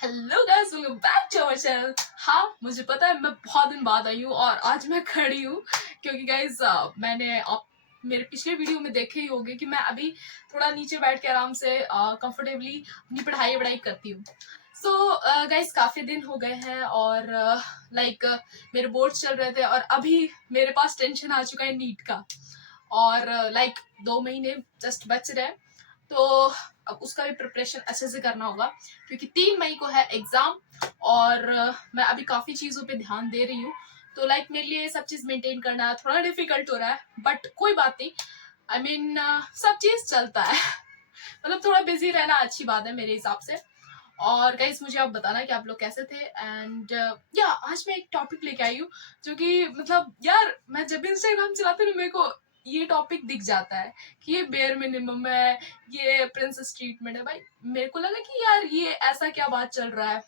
Hello guys, welcome back to our channel. हाँ, मुझे पता है मैं बहुत दिन बाद आई हूँ और आज मैं खड़ी हूँ क्योंकि गाइस मैंने आप मेरे पिछले वीडियो में देखे ही होंगे कि मैं अभी थोड़ा नीचे बैठ के आराम से कंफर्टेबली अपनी पढ़ाई करती हूँ। सो गाइस, काफी दिन हो गए हैं और लाइक मेरे बोर्ड्स चल रहे थे और अभी मेरे पास टेंशन आ चुका है नीट का। और लाइक 2 महीने जस्ट बच रहे हैं, तो अब उसका भी प्रिपरेशन अच्छे से करना होगा क्योंकि 3 मई को है एग्जाम। और मैं अभी काफी चीजों पे ध्यान दे रही हूँ, तो लाइक मेरे लिए ये सब चीज मेंटेन करना थोड़ा डिफिकल्ट हो रहा है, बट कोई बात नहीं। आई मीन सब चीज चलता है। मतलब थोड़ा बिजी रहना अच्छी बात है मेरे हिसाब से। और गाइस, मुझे आप बताना कि आप लोग कैसे थे। एंड या आज मैं एक टॉपिक लेके आई हूँ जो कि मतलब यार, मैं जब भी इंस्टाग्राम चलाती हूँ मेरे को ये टॉपिक दिख जाता है कि ये बेयर मिनिमम है, ये प्रिंसेस ट्रीटमेंट है। भाई मेरे को लगा कि यार ये ऐसा क्या बात चल रहा है।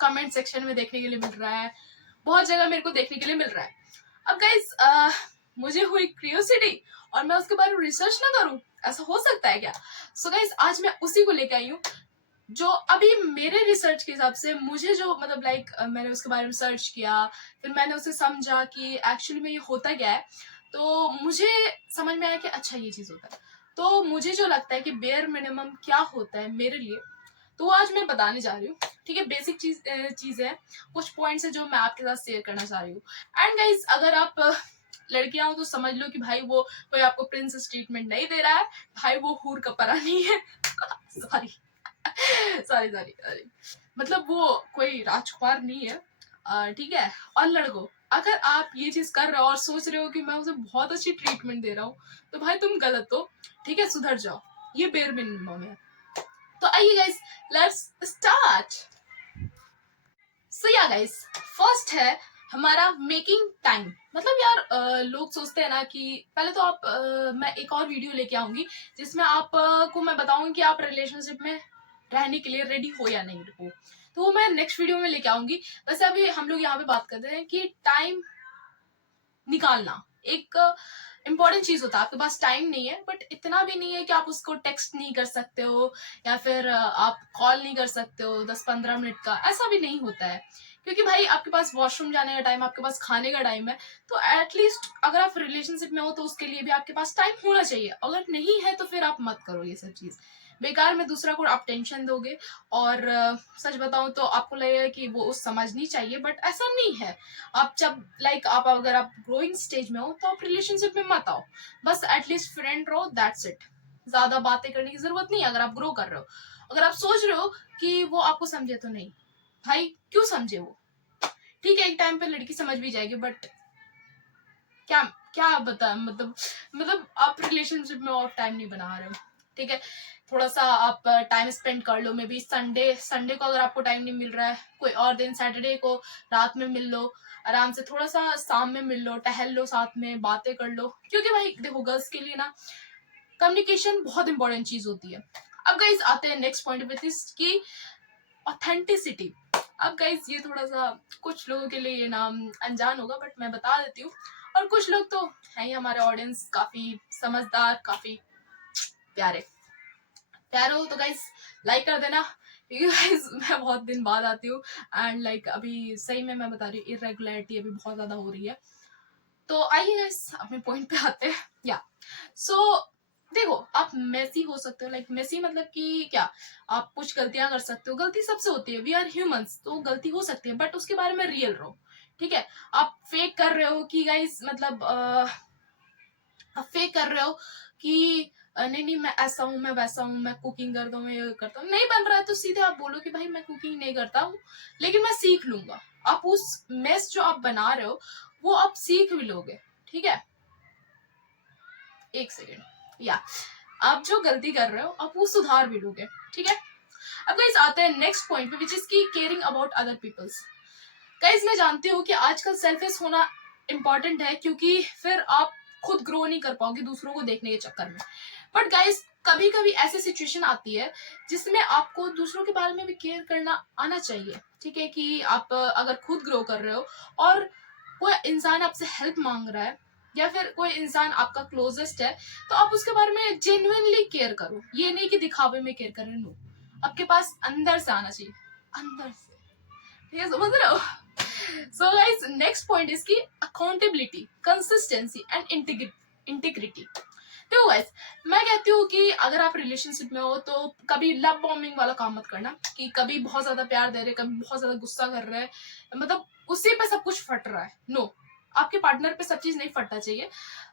कमेंट सेक्शन में देखने के लिए मिल रहा है, बहुत जगह मेरे को देखने के लिए मिल रहा है। अब गाइस, मुझे हुई क्यूरियोसिटी और मैं उसके बारे में रिसर्च ना करूं, ऐसा हो सकता है क्या? सो गाइस, आज मैं उसी को लेके आई हूँ जो अभी मेरे रिसर्च के हिसाब से मुझे जो मतलब लाइक मैंने उसके बारे में सर्च किया, फिर मैंने उसे समझा कि एक्चुअली में ये होता क्या है। तो मुझे समझ में आया कि अच्छा ये चीज होता है। तो मुझे जो लगता है कि बेयर मिनिमम क्या होता है मेरे लिए, तो वो आज मैं बताने जा रही हूँ। ठीक है, बेसिक चीज है, कुछ पॉइंट्स है जो मैं आपके साथ शेयर करना चाह रही हूँ। एंड गाइस, अगर आप लड़कियां हो तो समझ लो कि भाई वो कोई आपको प्रिंसेस ट्रीटमेंट नहीं दे रहा है, भाई वो हूर का परा नहीं है। सॉरी सॉरी सॉरी सॉरी, मतलब वो कोई राजकुमार नहीं है। ठीक है। और लड़कों, अगर आप ये चीज कर रहे हो और सोच रहे हो कि मैं उसे बहुत अच्छी ट्रीटमेंट दे रहा हूँ, तो भाई तुम गलत हो। ठीक है, सुधर जाओ, ये बेयर मिनिमम है। तो आइए गाइस, लेट्स स्टार्ट। सो या गाइस, फर्स्ट है हमारा मेकिंग टाइम। मतलब यार लोग सोचते हैं ना कि पहले तो आप मैं एक और वीडियो लेके आऊंगी जिसमें आप को मैं बताऊंगी कि आप रिलेशनशिप में रहने के लिए रेडी हो या नहीं हो। तो वो मैं नेक्स्ट वीडियो में लेके आऊंगी। वैसे अभी हम लोग यहाँ पे बात करते हैं कि टाइम निकालना एक इम्पोर्टेंट चीज होता है। आपके पास टाइम नहीं है, बट इतना भी नहीं है कि आप उसको टेक्स्ट नहीं कर सकते हो या फिर आप कॉल नहीं कर सकते हो 10-15 मिनट का, ऐसा भी नहीं होता है। क्योंकि भाई आपके पास वॉशरूम जाने का टाइम, आपके पास खाने का टाइम है, तो एटलीस्ट अगर आप रिलेशनशिप में हो तो उसके लिए भी आपके पास टाइम होना चाहिए। अगर नहीं है तो फिर आप मत करो ये सब चीज, बेकार में दूसरा को आप टेंशन दोगे। और सच बताऊं तो आपको लगेगा कि वो समझनी चाहिए, बट ऐसा नहीं है। आप जब लाइक आप अगर आप ग्रोइंग स्टेज में हो तो आप रिलेशनशिप में मत आओ, बस एटलीस्ट फ्रेंड रहो, दैट्स इट। ज्यादा बातें करने की जरूरत नहीं अगर आप ग्रो कर रहे हो। अगर आप सोच रहे हो कि वो आपको समझे, तो नहीं भाई, क्यों समझे वो। ठीक है, एक टाइम पे लड़की समझ भी जाएगी, बट क्या क्या बता मतलब आप रिलेशनशिप में और टाइम नहीं बना रहे हो। ठीक है, थोड़ा सा आप टाइम स्पेंड कर लो। मे बी संडे संडे को अगर आपको टाइम नहीं मिल रहा है, कोई और दिन सैटरडे को रात में मिल लो, आराम से थोड़ा सा शाम में मिल लो, टहल लो, साथ में बातें कर लो। क्योंकि भाई देखो, गर्ल्स के लिए ना कम्युनिकेशन बहुत इंपॉर्टेंट चीज होती है। अब गाइस आते हैं नेक्स्ट पॉइंट विच इज की ऑथेंटिसिटी। अब गाइस ये थोड़ा सा कुछ लोगों के लिए ये नाम अनजान होगा, बट मैं बता देती हूँ। और कुछ लोग तो है ही हमारे ऑडियंस काफी समझदार, काफी प्यारे प्यारे हो, तो गाइस लाइक कर देना क्योंकि गाइस मैं बहुत दिन बाद आती हूँ। एंड लाइक अभी सही में मैं बता रही हूँ, इरेगुलरिटी अभी बहुत ज्यादा हो रही है। तो आइए गाइस अपने पॉइंट पे आते हैं। या सो देखो, आप मेसी हो सकते हो। लाइक मेसी मतलब कि क्या, आप कुछ गलतियां कर सकते हो, गलती सबसे होती है, वी आर ह्यूमंस, तो गलती हो सकती है, बट उसके बारे में रियल रहो। ठीक है, आप फेक कर रहे हो कि गाइस मतलब आप फेक कर रहे हो कि नहीं नहीं मैं ऐसा हूँ, मैं वैसा हूँ, मैं कुकिंग करता हूँ, मैं ये करता हूँ, नहीं बन रहा है तो सीधे आप बोलो कि भाई मैं कुकिंग नहीं करता हूँ, लेकिन मैं सीख लूंगा। आप उस मेस जो आप बना रहे हो वो आप सीख भी लोगे। ठीक है, एक सेकेंड। या आप जो गलती कर रहे हो आप वो सुधार भी लोगे। ठीक है, अब गाइस आते हैं नेक्स्ट पॉइंट पे विच इज की caring about other peoples. Guys मैं जानती हूँ कि आजकल सेल्फिश होना इंपॉर्टेंट है, क्योंकि फिर आप खुद ग्रो नहीं कर पाओगे दूसरों को देखने के चक्कर में। बट गाइस कभी कभी ऐसी सिचुएशन आती है जिसमें आपको दूसरों के बारे में भी केयर करना आना चाहिए। ठीक है, कि आप अगर खुद ग्रो कर रहे हो और कोई इंसान आपसे हेल्प मांग रहा है या फिर कोई इंसान आपका क्लोजेस्ट है, तो आप उसके बारे में जेन्युइनली केयर करो। ये नहीं कि दिखावे में केयर कर रहे, नो, आपके पास अंदर से आना चाहिए। अंदर से, ठीक है, समझ रहे हो? So guys, next point is की अकाउंटेबिलिटी, कंसिस्टेंसी एंड इंटीग्रिटी। देखो गाइस, मैं कहती हूँ कि अगर आप रिलेशनशिप में हो तो कभी लव बॉम्बिंग वाला काम मत करना, कि कभी बहुत ज्यादा प्यार दे रहे, कभी बहुत ज्यादा गुस्सा कर रहे हैं, मतलब उसी पे सब कुछ फट रहा है। नो, आपके पार्टनर पे सब चीज नहीं फटना चाहिए।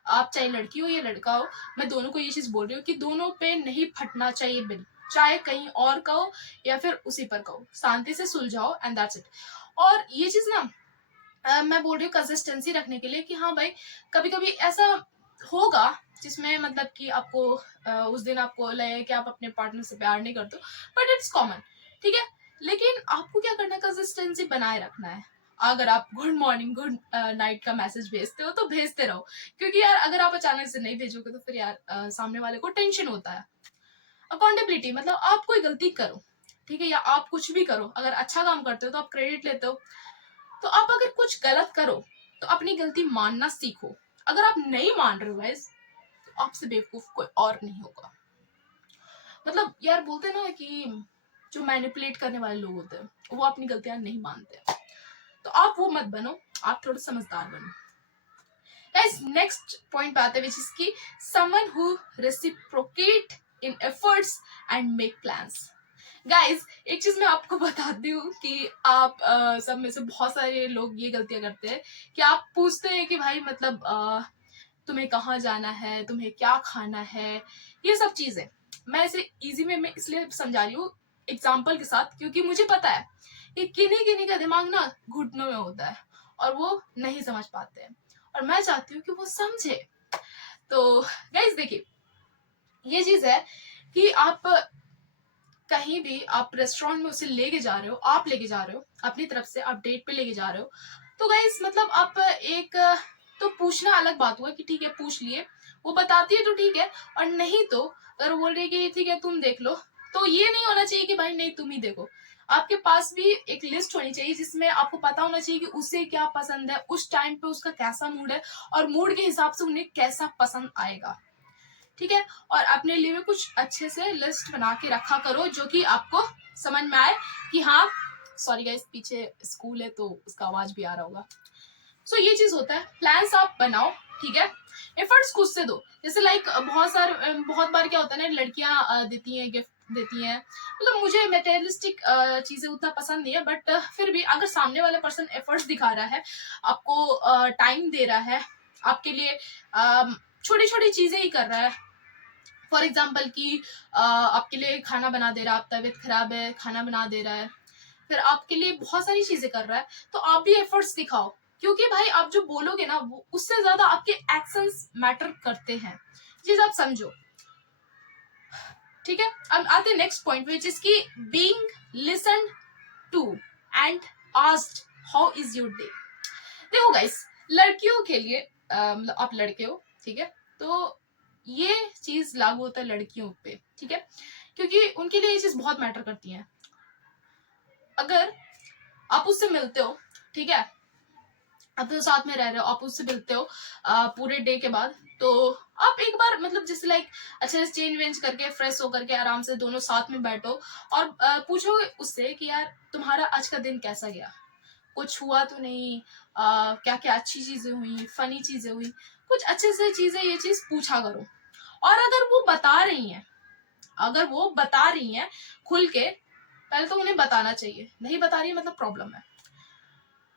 आप चाहे लड़की हो या लड़का हो, मैं दोनों को ये चीज बोल रही हूँ कि दोनों पे नहीं फटना चाहिए बिल, चाहे कहीं और का हो या फिर उसी पर का हो, शांति से सुलझाओ एंड दैट्स इट। और ये चीज ना मैं बोल रही हूँ कंसिस्टेंसी रखने के लिए कि हाँ भाई, कभी कभी ऐसा होगा जिसमें मतलब कि आपको उस दिन आपको लगे कि आप अपने पार्टनर से प्यार नहीं करते, बट इट्स कॉमन, ठीक है। लेकिन आपको क्या करना है, कंसिस्टेंसी बनाए रखना है। अगर आप गुड मॉर्निंग गुड नाइट का मैसेज भेजते हो तो भेजते रहो, क्योंकि यार अगर आप अचानक से नहीं भेजोगे तो फिर यार सामने वाले को टेंशन होता है। अकाउंटेबिलिटी मतलब आप कोई गलती करो, ठीक है, या आप कुछ भी करो, अगर अच्छा काम करते हो तो आप क्रेडिट लेते हो, तो आप अगर कुछ गलत करो तो अपनी गलती मानना सीखो। अगर आप नहीं मान रहे हो गाइस, तो आपसे बेवकूफ कोई और नहीं होगा। मतलब यार बोलते हैं ना कि जो मैनिपुलेट करने वाले लोग होते हैं वो अपनी गलतियां नहीं मानते, तो आप वो मत बनो, आप थोड़ा समझदार बनो। गाइस, नेक्स्ट पॉइंट पे आते हैं, which is कि someone who reciprocate in efforts and make plans। Guys, एक चीज मैं आपको बताती हूँ कि आप सब में से बहुत सारे लोग ये गलतियां करते हैं कि आप पूछते हैं कि भाई मतलब तुम्हें कहाँ जाना है, तुम्हें क्या खाना है, ये सब चीजें मैं इसे इजी में मैं इसलिए समझा रही हूँ एग्जाम्पल के साथ, क्योंकि मुझे पता है कि किन्हीं किन्हीं का दिमाग ना घुटनों में होता है और वो नहीं समझ पाते हैं, और मैं चाहती हूँ कि वो समझे। तो गाइज देखिए, ये चीज है कि आप कहीं भी आप रेस्टोरेंट में उसे लेके जा रहे हो, आप लेके जा रहे हो अपनी तरफ से, आप डेट पे लेके जा रहे हो, तो गाइस मतलब आप एक तो पूछना अलग बात हुआ कि ठीक है पूछ लिए, वो बताती है तो ठीक है, और नहीं तो अगर बोल रही है कि ठीक है तुम देख लो, तो ये नहीं होना चाहिए कि भाई नहीं तुम ही देखो। आपके पास भी एक लिस्ट होनी चाहिए जिसमें आपको पता होना चाहिए कि उसे क्या पसंद है, उस टाइम पे उसका कैसा मूड है, और मूड के हिसाब से उन्हें कैसा पसंद आएगा, ठीक है। और अपने लिए भी कुछ अच्छे से लिस्ट बना के रखा करो जो कि आपको समझ में आए कि हाँ, सॉरी गाइस पीछे स्कूल है तो उसका आवाज भी आ रहा होगा। सो ये चीज होता है, प्लान्स आप बनाओ, ठीक है, एफर्ट्स खुद से दो। जैसे लाइक बहुत बार क्या होता है ना, लड़कियां देती हैं गिफ्ट देती हैं, मतलब मुझे मटेरियलिस्टिक चीजें उतना पसंद नहीं है, बट फिर भी अगर सामने वाला पर्सन एफर्ट्स दिखा रहा है, आपको टाइम दे रहा है, आपके लिए छोटी छोटी चीजें ही कर रहा है, फॉर एग्जाम्पल कि आपके लिए खाना बना दे रहा है, आप तबीयत खराब है खाना बना दे रहा है, फिर आपके लिए बहुत सारी चीजें कर रहा है, तो आप भी एफर्ट्स दिखाओ, क्योंकि भाई आप जो बोलोगे ना वो उससे ज्यादा आपके एक्शंस मैटर करते हैं, चीज आप समझो, ठीक है। अब आते हैं नेक्स्ट पॉइंट विच इज की being listen to and asked how is your day. देखो गाइस, लड़कियों के लिए मतलब आप लड़के हो, ठीक है, तो ये चीज लागू होता है लड़कियों पे, ठीक है, क्योंकि उनके लिए ये चीज बहुत मैटर करती है। अगर आप उससे मिलते हो, ठीक है, आप तो साथ में रह रहे हो, आप उससे मिलते हो पूरे डे के बाद, तो आप एक बार मतलब जैसे लाइक अच्छे से चेंज वेंज करके फ्रेश होकर के आराम से दोनों साथ में बैठो और पूछो उससे कि यार तुम्हारा आज का दिन कैसा गया, कुछ हुआ तो नहीं, क्या क्या अच्छी चीजें हुई, फनी चीजें हुई, कुछ अच्छे से चीजें ये चीज पूछा करो। और अगर वो बता रही हैं, अगर वो बता रही हैं खुल के, पहले तो उन्हें बताना चाहिए, नहीं बता रही है मतलब प्रॉब्लम है।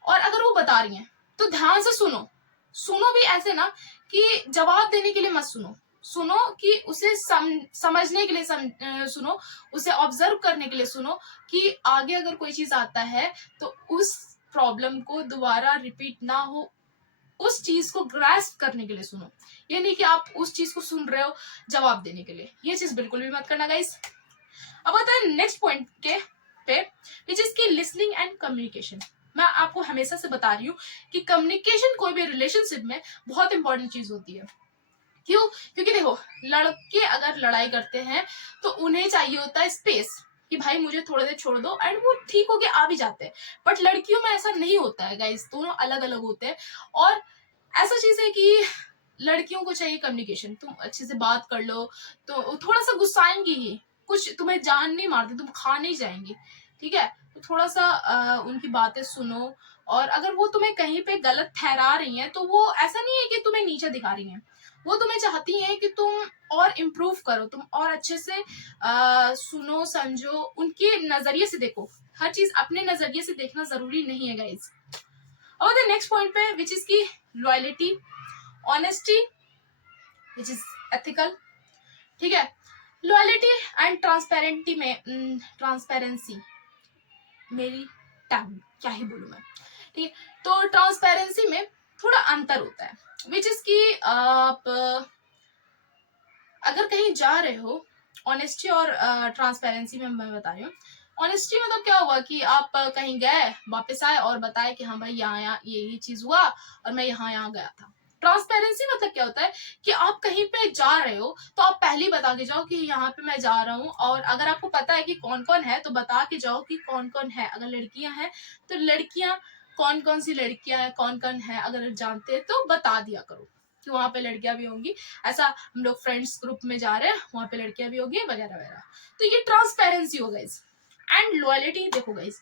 और अगर वो बता रही हैं तो ध्यान से सुनो, सुनो भी ऐसे ना कि जवाब देने के लिए मत सुनो, सुनो कि उसे समझने के लिए सुनो, उसे ऑब्जर्व करने के लिए सुनो, कि आगे अगर कोई चीज आता है तो उस प्रॉब्लम को दोबारा रिपीट ना हो, उस चीज को ग्रास्प करने के लिए सुनो, ये नहीं कि आप उस चीज को सुन रहे हो जवाब देने के लिए, ये चीज बिल्कुल भी मत करना गाइस। अब आता है नेक्स्ट पॉइंट के पे, विच इज की लिसनिंग एंड कम्युनिकेशन। मैं आपको हमेशा से बता रही हूँ कि कम्युनिकेशन कोई भी रिलेशनशिप में बहुत इंपॉर्टेंट चीज होती है। क्यों? क्योंकि देखो, लड़के अगर लड़ाई करते हैं तो उन्हें चाहिए होता है स्पेस, कि भाई मुझे थोड़ी देर छोड़ दो, एंड वो ठीक होके आ भी जाते हैं। बट लड़कियों में ऐसा नहीं होता है गाइस, दोनों अलग अलग होते हैं। और ऐसा चीज है कि लड़कियों को चाहिए कम्युनिकेशन, तुम अच्छे से बात कर लो तो थोड़ा सा गुस्साएंगी ही, कुछ तुम्हें जान नहीं मारती, तुम खा नहीं जाएंगी, ठीक है। तो थोड़ा सा उनकी बातें सुनो, और अगर वो तुम्हें कहीं पे गलत ठहरा रही हैं तो वो ऐसा नहीं है कि तुम्हें नीचे दिखा रही हैं, वो तुम्हें चाहती हैं कि तुम और इम्प्रूव करो, तुम और अच्छे से सुनो समझो, उनके नजरिए से देखो। हर चीज अपने नजरिए से देखना जरूरी नहीं है गाइज। और द नेक्स्ट पॉइंट पे विच इज की loyalty, honesty, which is ethical, ठीक है। लॉयलिटी एंड ट्रांसपेरेंटी में ट्रांसपेरेंसी, मेरी टैब क्या ही बोलूं मैं, ठीक है। तो ट्रांसपेरेंसी में थोड़ा अंतर होता है, विच इज की आप अगर कहीं जा रहे हो, ऑनेस्टी और ट्रांसपेरेंसी में मैं बता रही हूँ। ऑनेस्टी मतलब क्या हुआ कि आप कहीं गए, वापस आए और बताए कि हाँ भाई यहाँ ये चीज हुआ और मैं यहाँ गया था। ट्रांसपेरेंसी मतलब क्या होता है कि आप कहीं पे जा रहे हो तो आप पहले ही बता के जाओ कि यहाँ पे मैं जा रहा हूँ, और अगर आपको पता है कि कौन कौन है तो बता के जाओ कि कौन कौन है। अगर लड़कियां हैं तो लड़कियां, कौन कौन सी लड़कियां हैं, कौन कौन है, अगर जानते हैं तो बता दिया करो कि वहां पे लड़कियां भी होंगी, ऐसा हम लोग फ्रेंड्स ग्रुप में जा रहे हैं वहां पे लड़कियां भी होगी वगैरह वगैरह। तो ये ट्रांसपेरेंसी हो गाइस। एंड लॉयलिटी देखो गाइस,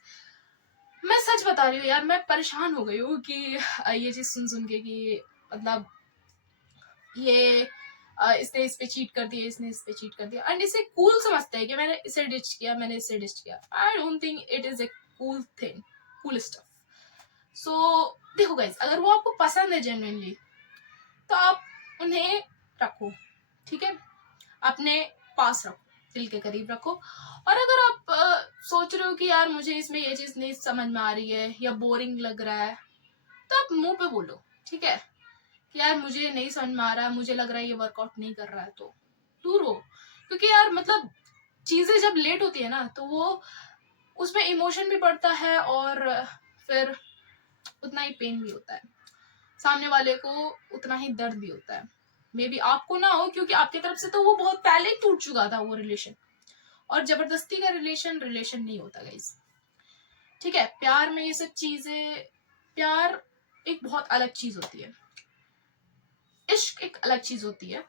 मैं सच बता रही हूँ यार, मैं परेशान हो गई हूँ कि ये चीज सुन सुन के कि मतलब ये इसने इस पे चीट कर दिया, इसने इस पे चीट कर दिया, एंड इसे कूल समझते हैं कि मैंने इसे डिच किया, मैंने इसे डिच किया। I don't think it is a cool thing, cool stuff. So देखो गाइस, अगर वो आपको पसंद है जेन्युइनली तो आप उन्हें रखो, ठीक है, अपने पास रखो, दिल के करीब रखो। और अगर आप सोच रहे हो कि यार मुझे इसमें ये चीज नहीं समझ में आ रही है या बोरिंग लग रहा है, तो आप मुंह पे बोलो, ठीक है, कि यार मुझे नहीं समझ में आ रहा है, मुझे लग रहा है ये वर्कआउट नहीं कर रहा है, तो दूर हो। क्योंकि यार मतलब चीजें जब लेट होती है ना तो वो उसमें इमोशन भी बढ़ता है और फिर उतना ही पेन भी होता है, सामने वाले को उतना ही दर्द भी होता है। मे बी आपको ना हो क्योंकि आपकी तरफ से तो वो बहुत पहले ही टूट चुका था वो रिलेशन, और जबरदस्ती का रिलेशन नहीं होता गाइस, ठीक है। प्यार में ये सब चीजें, प्यार एक बहुत अलग चीज होती है, इश्क एक अलग चीज होती है,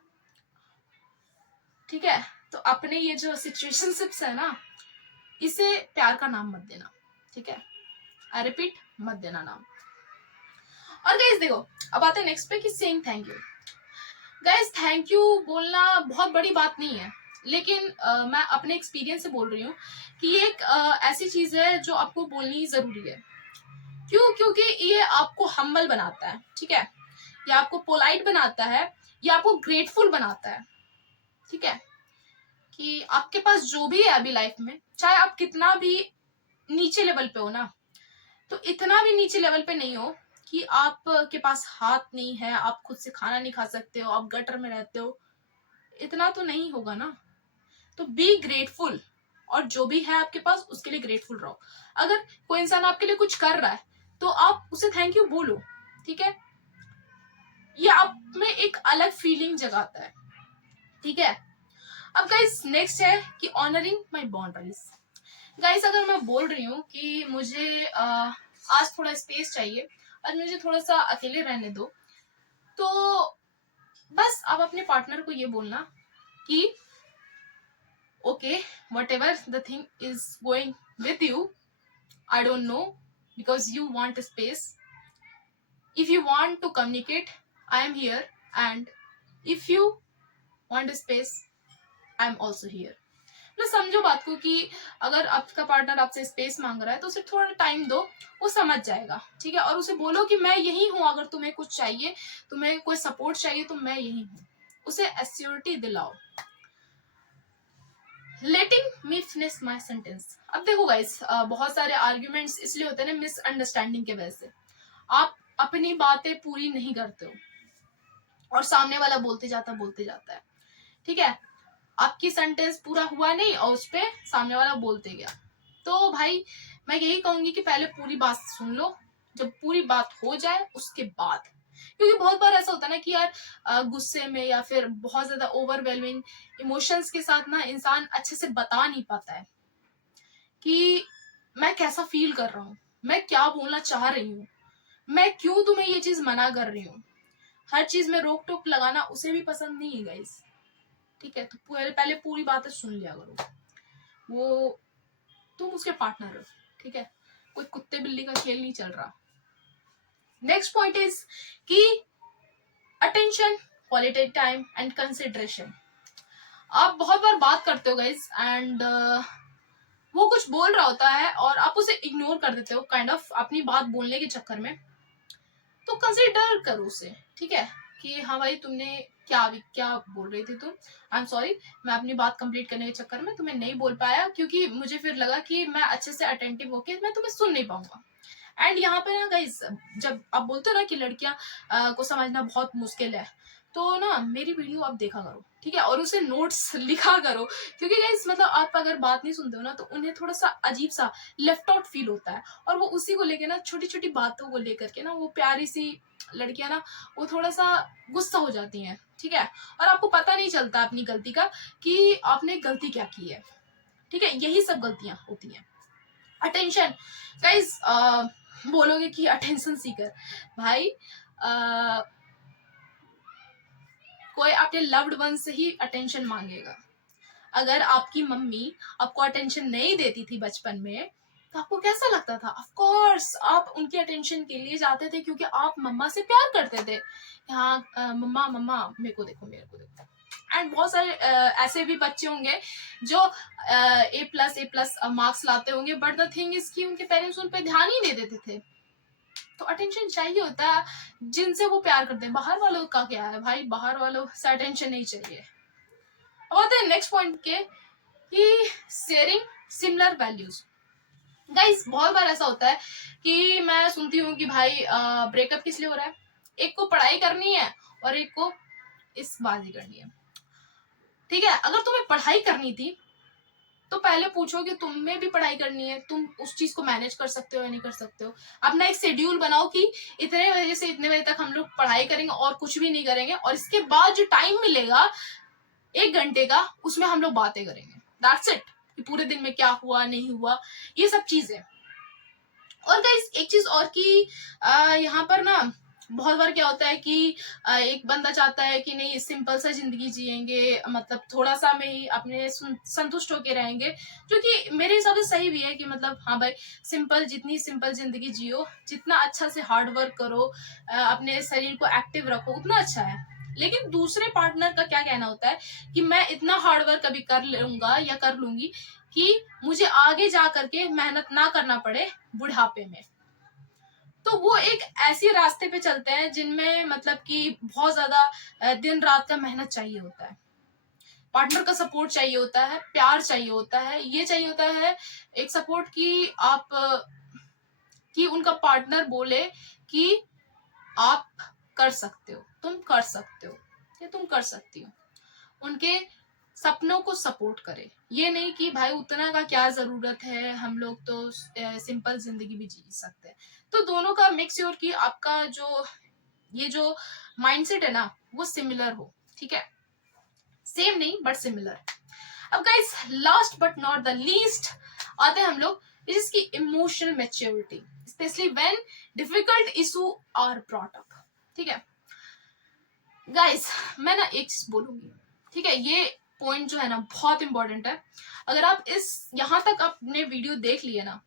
ठीक है। तो अपने ये जो सिचुएशनशिप्स है ना, इसे प्यार का नाम मत देना, ठीक है। आई रिपीट, मत देना नाम। और गाइस देखो, अब आते हैं नेक्स्ट पे कि saying thank you. Guys thank you बोलना बहुत बड़ी बात नहीं है, लेकिन मैं अपने एक्सपीरियंस से बोल रही हूँ कि ये एक ऐसी चीज है जो आपको बोलनी जरूरी है। क्यों? क्योंकि ये आपको हम्बल बनाता है, ठीक है, ये आपको पोलाइट बनाता है, ये आपको ग्रेटफुल बनाता है, ठीक है। कि आपके पास जो भी है अभी लाइफ में, चाहे आप कितना भी नीचे लेवल पे हो ना, तो इतना भी नीचे लेवल पे नहीं हो कि आपके पास हाथ नहीं है, आप खुद से खाना नहीं खा सकते हो, आप गटर में रहते हो, इतना तो नहीं होगा ना। तो बी ग्रेटफुल, और जो भी है आपके पास उसके लिए ग्रेटफुल रहो। अगर कोई इंसान आपके लिए कुछ कर रहा है तो आप उसे थैंक यू बोलो, ठीक है। ये आप में एक अलग फीलिंग जगाता है, ठीक है। अब गाइस नेक्स्ट है कि ऑनरिंग माय बाउंड्रीज। गाइस अगर मैं बोल रही हूँ कि मुझे आज थोड़ा स्पेस चाहिए, आज मुझे थोड़ा सा अकेले रहने दो, तो बस आप अपने पार्टनर को ये बोलना कि okay, whatever the thing is going with you, I don't know, because you want a space. If you want to communicate, I am here, and if you want a space, I am also here. तो समझो बात को कि अगर आपका partner आपसे space मांग रहा है तो उसे थोड़ा टाइम दो, वो समझ जाएगा, ठीक है। और उसे बोलो कि मैं यही हूँ, अगर तुम्हें कुछ चाहिए, तुम्हें कोई सपोर्ट चाहिए तो मैं यही हूँ, उसे एश्योरिटी दिलाओ। लेटिंग मी फिनिश माई सेंटेंस। अब देखो गाइस, बहुत सारे आर्ग्यूमेंट्स इसलिए होते हैं ना मिसअंडरस्टैंडिंग के वजह से, आप अपनी बातें पूरी नहीं करते हो और सामने वाला बोलते जाता है, ठीक है। आपकी सेंटेंस पूरा हुआ नहीं और उस पे सामने वाला बोलते गया। तो भाई मैं यही कहूंगी कि पहले पूरी बात सुन लो, जब पूरी बात हो जाए उसके बाद, क्योंकि बहुत बार ऐसा होता है ना कि यार गुस्से में या फिर बहुत ज्यादा ओवरवेलमिंग इमोशंस के साथ ना इंसान अच्छे से बता नहीं पाता है कि मैं कैसा फील कर रहा हूँ, मैं क्या बोलना चाह रही हूँ, मैं क्यों तुम्हें ये चीज मना कर रही हूँ। हर चीज में रोक टोक लगाना उसे भी पसंद नहीं है गाइस, ठीक है। तो पहले पूरी बातें सुन लिया करो। वो तुम उसके पार्टनर हो, ठीक है, कोई कुत्ते बिल्ली का खेल नहीं चल रहा। नेक्स्ट पॉइंट इज कि attention, quality time and consideration. आप बहुत बार बात करते हो गाइज एंड वो कुछ बोल रहा होता है और आप उसे इग्नोर कर देते हो काइंड ऑफ अपनी बात बोलने के चक्कर में। तो कंसिडर करो उसे, ठीक है, कि हाँ भाई तुमने क्या बोल रही थी तुम, आई एम सॉरी, मैं अपनी बात कंप्लीट करने के चक्कर में तुम्हें नहीं बोल पाया क्योंकि मुझे फिर लगा कि मैं अच्छे से अटेंटिव होके मैं तुम्हें सुन नहीं पाऊंगा। एंड यहाँ पे ना गाइस, जब आप बोलते हो ना कि लड़कियां को समझना बहुत मुश्किल है, तो ना मेरी वीडियो आप देखा करो, ठीक है, और उसे नोट्स लिखा करो, क्योंकि गाइस मतलब आप अगर बात नहीं सुनते हो ना तो उन्हें थोड़ा सा अजीब सा लेफ्ट आउट फील होता है, और वो उसी को लेके ना छोटी छोटी बातों को लेकर के ना वो प्यारी सी लड़कियां ना वो थोड़ा सा गुस्सा हो जाती हैं, ठीक है, और आपको पता नहीं चलता अपनी गलती का कि आपने गलती क्या की है, ठीक है, यही सब गलतियां होती हैं। अटेंशन गाइस, बोलोगे कि अटेंशन सीकर, भाई कोई अपने लव्ड वन से ही अटेंशन मांगेगा। अगर आपकी मम्मी आपको अटेंशन नहीं देती थी बचपन में तो आपको कैसा लगता था? ऑफ कोर्स आप उनकी अटेंशन के लिए जाते थे क्योंकि आप मम्मा से प्यार करते थे। हाँ मम्मा मम्मा मेरे को देखो मेरे को देखो। एंड बहुत सारे ऐसे भी बच्चे होंगे जो ए प्लस मार्क्स लाते होंगे, बट द थिंग इज कि उनके पेरेंट्स उन पे ध्यान ही नहीं देते थे। तो अटेंशन चाहिए होता है जिनसे वो प्यार करते हैं। बाहर वालों का क्या है भाई, बाहर वालों से अटेंशन नहीं चाहिए। अब आते हैं नेक्स्ट पॉइंट के कि शेयरिंग सिमिलर वैल्यूज। गाइस बहुत बार ऐसा होता है कि मैं सुनती हूँ कि भाई ब्रेकअप किस लिए हो रहा है, एक को पढ़ाई करनी है और एक को इस बाजी करनी है, ठीक है। अगर तुम्हें पढ़ाई करनी थी तो पहले पूछो कि तुम्हें भी पढ़ाई करनी है, तुम उस चीज को मैनेज कर सकते हो या नहीं कर सकते हो। अपना एक शेड्यूल बनाओ कि इतने बजे से इतने बजे तक हम लोग पढ़ाई करेंगे और कुछ भी नहीं करेंगे, और इसके बाद जो टाइम मिलेगा 1 घंटे का उसमें हम लोग बातें करेंगे, दैट्स इट, कि पूरे दिन में क्या हुआ नहीं हुआ, ये सब चीजें। और गाइस एक चीज और कि यहाँ पर ना बहुत बार क्या होता है कि एक बंदा चाहता है कि नहीं सिंपल सा जिंदगी जिएंगे, मतलब थोड़ा सा में ही अपने संतुष्ट होके रहेंगे, जो कि मेरे हिसाब से सही भी है कि मतलब हाँ भाई सिंपल, जितनी सिंपल जिंदगी जियो, जितना अच्छा से हार्ड वर्क करो, अपने शरीर को एक्टिव रखो, उतना अच्छा है। लेकिन दूसरे पार्टनर का क्या कहना होता है कि मैं इतना हार्ड वर्क कभी कर लूंगा या कर लूंगी कि मुझे आगे जा करके मेहनत ना करना पड़े बुढ़ापे में। तो वो एक ऐसी रास्ते पे चलते हैं जिनमें मतलब कि बहुत ज्यादा दिन रात का मेहनत चाहिए होता है, पार्टनर का सपोर्ट चाहिए होता है, प्यार चाहिए होता है, ये चाहिए होता है एक सपोर्ट कि आप कि उनका पार्टनर बोले कि आप कर सकते हो, तुम कर सकते हो, ये तुम कर सकती हो, उनके सपनों को सपोर्ट करे। ये नहीं कि भाई उतना का क्या जरूरत है, हम लोग तो सिंपल जिंदगी भी जी सकते हैं। तो दोनों का मिक्स श्योर कि आपका जो ये जो माइंडसेट है ना वो सिमिलर हो, ठीक है, सेम नहीं बट सिमिलर। अब guys last but not the least आते हैं हम लोग इसकी emotional maturity, specially when difficult issue are brought up, ठीक है। गाइस मैं ना एक चीज बोलूंगी, ठीक है, ये पॉइंट जो है ना बहुत इंपॉर्टेंट है। अगर आप इस यहाँ तक आपने वीडियो देख लिए ना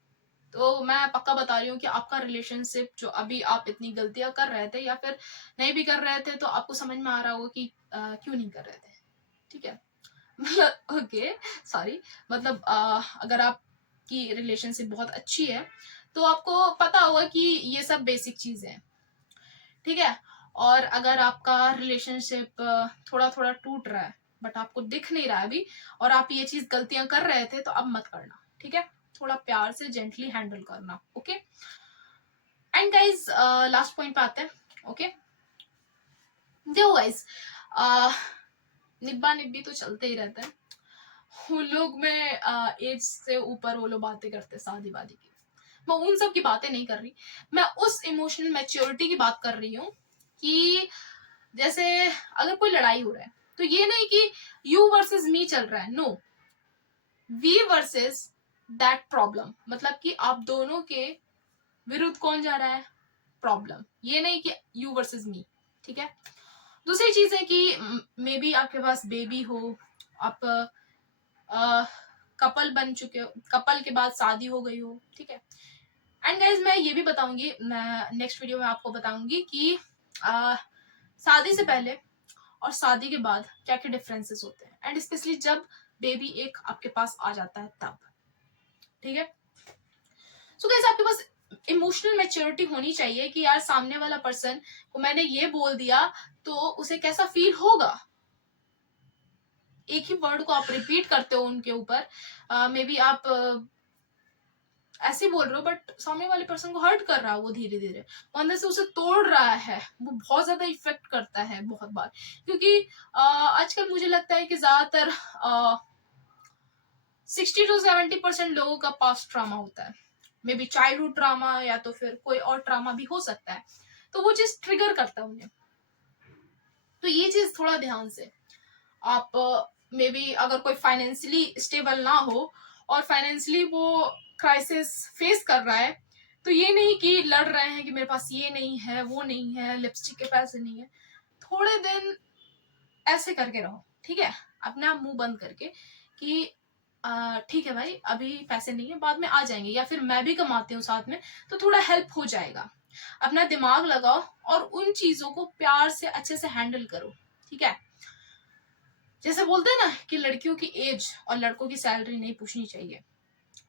तो मैं पक्का बता रही हूँ कि आपका रिलेशनशिप जो अभी आप इतनी गलतियां कर रहे थे या फिर नहीं भी कर रहे थे तो आपको समझ में आ रहा होगा कि क्यों नहीं कर रहे थे, ठीक है। मतलब ओके सॉरी, मतलब अगर आपकी रिलेशनशिप बहुत अच्छी है तो आपको पता होगा कि ये सब बेसिक चीजें हैं, ठीक है। और अगर आपका रिलेशनशिप थोड़ा थोड़ा टूट रहा है बट आपको दिख नहीं रहा है अभी और आप ये चीज गलतियां कर रहे थे तो अब मत करना, ठीक है, थोड़ा प्यार से जेंटली हैंडल करना, okay. And guys last point पे आते हैं, ओके। देखो गाइज निब्बा निब्बी तो चलते ही रहता है, वो लोग में एज से ऊपर वो लोग बातें करते हैं शादी वादी की, मैं उन सब की बातें नहीं कर रही, मैं उस इमोशनल मैच्योरिटी की बात कर रही हूँ कि जैसे अगर कोई लड़ाई हो रहा है तो ये नहीं कि यू वर्सेस मी चल रहा है, no, we versus that problem, मतलब कि आप दोनों के विरुद्ध कौन जा रहा है, प्रॉब्लम, ये नहीं कि यू वर्सेस मी, ठीक है। दूसरी चीज है कि मे बी आपके पास बेबी हो, आप कपल बन चुके हो, कपल के बाद शादी हो गई हो, ठीक है। एंड गाइज मैं ये भी बताऊंगी, मैं नेक्स्ट वीडियो में आपको बताऊंगी कि शादी से पहले और शादी के बाद क्या क्या डिफरेंसेस होते हैं, एंड स्पेशली जब बेबी एक आपके पास आ जाता है तब, ठीक है। सो गाइस आपके पास इमोशनल मैच्योरिटी होनी चाहिए कि यार सामने वाला पर्सन को मैंने ये बोल दिया तो उसे कैसा फील होगा। एक ही वर्ड को आप रिपीट करते हो उनके ऊपर, मे बी आप ऐसे बोल रहे हो बट सामने वाले पर्सन को हर्ट कर रहा है, वो धीरे धीरे वो अंदर से उसे तोड़ रहा है, वो बहुत ज्यादा इफेक्ट करता है बहुत बार। क्योंकि आजकल मुझे लगता है कि ज्यादातर 60 to 70% लोगों का पास्ट ट्रामा होता है, मे बी चाइल्डहुड ट्रामा या तो फिर कोई और ट्रामा भी हो सकता है, तो वो चीज ट्रिगर करता है उन्हें। तो ये चीज थोड़ा ध्यान से आप, मे बी अगर कोई फाइनेंशियली स्टेबल ना हो और फाइनेंशियली वो क्राइसिस फेस कर रहा है, तो ये नहीं कि लड़ रहे हैं कि मेरे पास ये नहीं है, वो नहीं है, लिपस्टिक के पैसे नहीं है, थोड़े दिन ऐसे करके रहो, ठीक है, अपना मुंह बंद करके कि ठीक है भाई अभी पैसे नहीं है, बाद में आ जाएंगे, या फिर मैं भी कमाती हूँ साथ में तो थोड़ा हेल्प हो जाएगा। अपना दिमाग लगाओ और उन चीजों को प्यार से अच्छे से हैंडल करो, ठीक है। जैसे बोलते हैं ना कि लड़कियों की एज और लड़कों की सैलरी नहीं पूछनी चाहिए,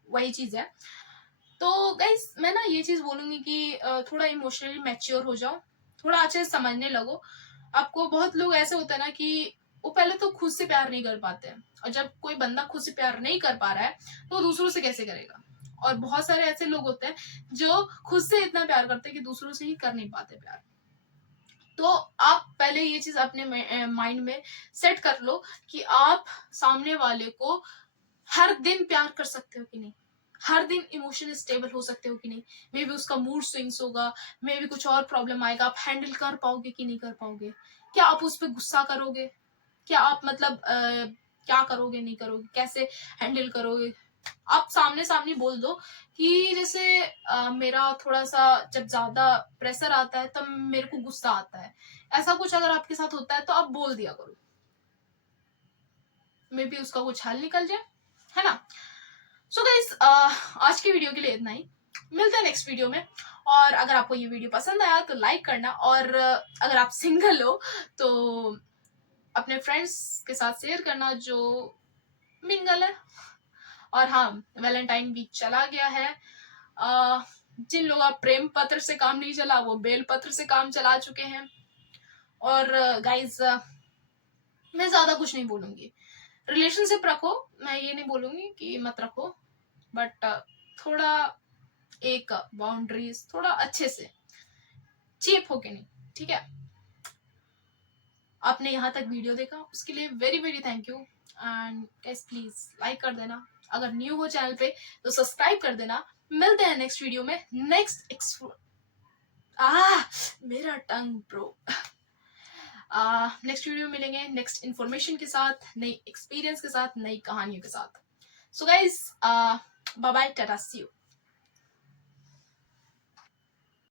वही चीज है। तो गाइस मैं ना ये चीज बोलूंगी कि थोड़ा इमोशनली मैच्योर हो जाओ, थोड़ा अच्छे से समझने लगो। आपको बहुत लोग ऐसे होते हैं ना कि वो पहले तो खुद से प्यार नहीं कर पाते हैं, और जब कोई बंदा खुद से प्यार नहीं कर पा रहा है तो दूसरों से कैसे करेगा। और बहुत सारे ऐसे लोग होते हैं जो खुद से इतना प्यार करते हैं कि दूसरों से ही कर नहीं पाते प्यार। तो आप पहले ये चीज अपने माइंड में सेट कर लो कि आप सामने वाले को हर दिन प्यार कर सकते हो कि नहीं, हर दिन इमोशन स्टेबल हो सकते हो कि नहीं। मे बी उसका मूड स्विंग्स होगा, मे बी कुछ और प्रॉब्लम आएगा, आप हैंडल कर पाओगे कि नहीं कर पाओगे। क्या आप उस पर गुस्सा करोगे, क्या आप मतलब क्या करोगे नहीं करोगे, कैसे हैंडल करोगे। आप सामने सामने बोल दो कि जैसे मेरा थोड़ा सा जब ज्यादा प्रेशर आता है तब मेरे को गुस्सा आता है, ऐसा कुछ अगर आपके साथ होता है तो आप बोल दिया करो, मे बी उसका कुछ हल निकल जाए, है ना। सो गाइस आज की वीडियो के लिए इतना ही, मिलते हैं नेक्स्ट वीडियो में। और अगर आपको ये वीडियो पसंद आया तो लाइक करना, और अगर आप सिंगल हो तो अपने फ्रेंड्स के साथ शेयर करना जो मिंगल है। और हाँ, वैलेंटाइन वीक चला गया है, जिन लोग आप प्रेम पत्र से काम नहीं चला वो बेल पत्र से काम चला चुके हैं। और गाइज मैं ज्यादा कुछ नहीं बोलूंगी, रिलेशनशिप रखो, मैं ये नहीं बोलूंगी कि मत रखो, बट थोड़ा एक बाउंड्रीज थोड़ा अच्छे से, चीप होके नहीं, ठीक है। आपने यहाँ तक वीडियो देखा उसके लिए very very thank you. And guys please like कर देना, अगर न्यू हो चैनल पे तो सब्सक्राइब कर देना। मिलते हैं नेक्स्ट वीडियो में, नेक्स्ट मेरा टंग ब्रो। नेक्स्ट वीडियो में मिलेंगे नेक्स्ट इन्फॉर्मेशन के साथ, नई एक्सपीरियंस के साथ, नई कहानियों के साथ। So guys bye bye, tata, see you.